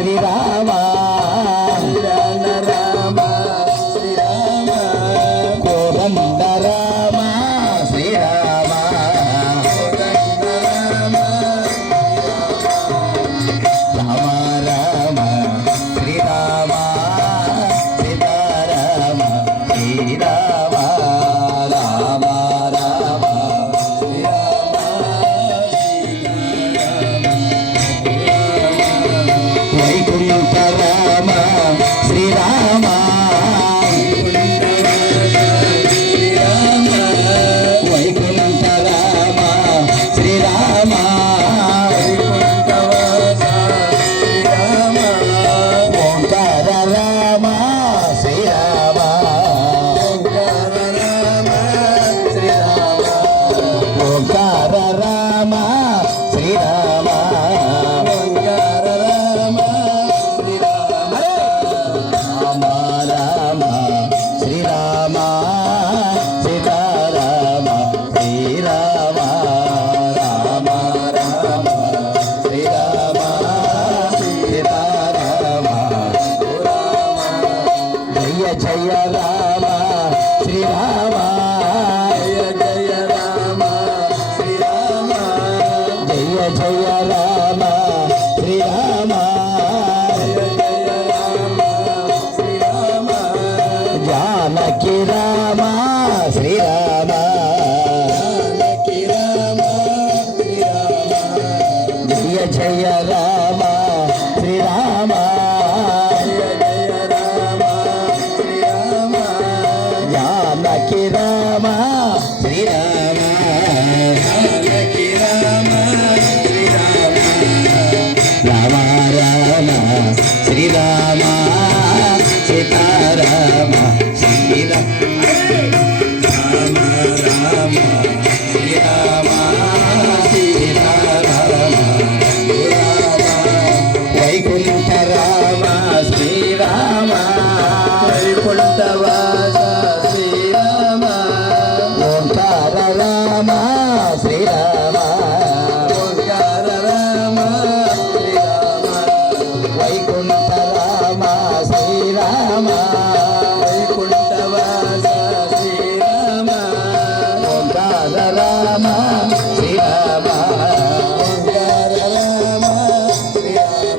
శ్రీరామ రామ శ్రీరామ కోదండ రామ శ్రీరామ రామ రామ శ్రీరామ సీతారామ శ్రీరామ రామ రామ వైకుంఠ రామ శ్రీరామ వైకుంఠ రామ శ్రీరామ ఓంకార రామ శ్రీరామ ఓంకార రామ శ్రీరామ రామ రామ శ్రీరామ సీతారామ శ్రీరామ రామ రామ శ్రీరామ సీతారామ జయ జయ రామ శ్రీరామ జయ జయ రామ శ్రీరామ జయ జయ రామ శ్రీరామ జానకి రామ శ్రీరామ జానకి రామ శ్రీరామ జయ జయ రామ శ్రీరామ జయ జయ రామ శ్రీరామ జానకి రామ శ్రీరామ జానకి రామ శ్రీరామ రామ రామ శ్రీరామ సీతారామ శ్రీరామ రామ రామ శ్రీరామ సీతారామ వైకుంఠ రామ శ్రీరామ వైకుంఠ వాస శ్రీరామ ఓంకార రామ శ్రీరామ ఓంకార రామ శ్రీరామ వైకుంఠ రామ శ్రీరామ వైకుంఠ వాస శ్రీరామ ఓంకార రామ శ్రీరామ ఓంకార రామ శ్రీరామ